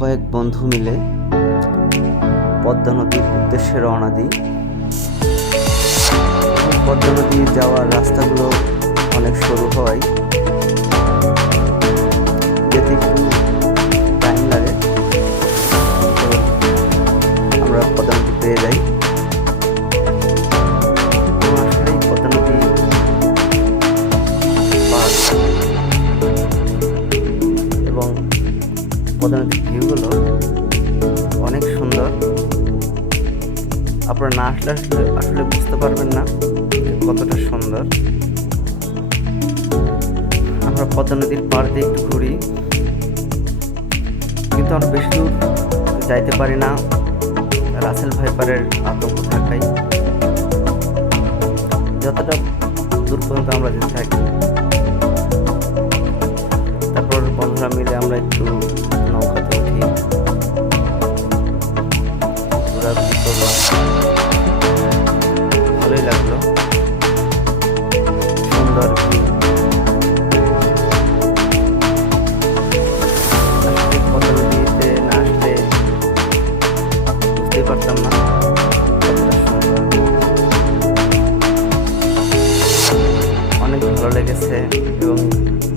কয়েক বন্ধু মিলে পদ্মা নদীর উদ্দেশ্যে রওনা দিই। পদ্মা নদী যাওয়ার রাস্তাগুলো অনেক সরু হয়। যেতে একটু টাইম লাগে। আমরা পদ্মা নদী পেয়ে যাই। নদীর ভিউগুলো অনেক সুন্দর। আপনারা না আসলে আসলে আসলে বুঝতে পারবেন না কতটা সুন্দর। আমরা পদ্মা নদীর পাড় দিয়ে একটু ঘুরি। কিন্তু আমরা বেশি দূর যাইতে পারি না। রাসেল ভাইপারের আতঙ্ক থাকায় যতটা দূর পর্যন্ত আমরা যেতে থাকি। তারপর বন্ধুরা মিলে আমরা একটু ভালোই লাগল সুন্দর পদ্মা নদীতে না পারতাম না অনেক ভালো লেগেছে এবং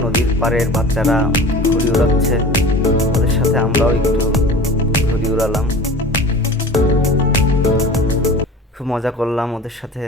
নদীর পাড়ের বাচ্চারা ঘুড়ি উড়াচ্ছে সাথে আমরাও একটু ঘুরি উড়ালাম। খুব মজা করলাম ওদের সাথে।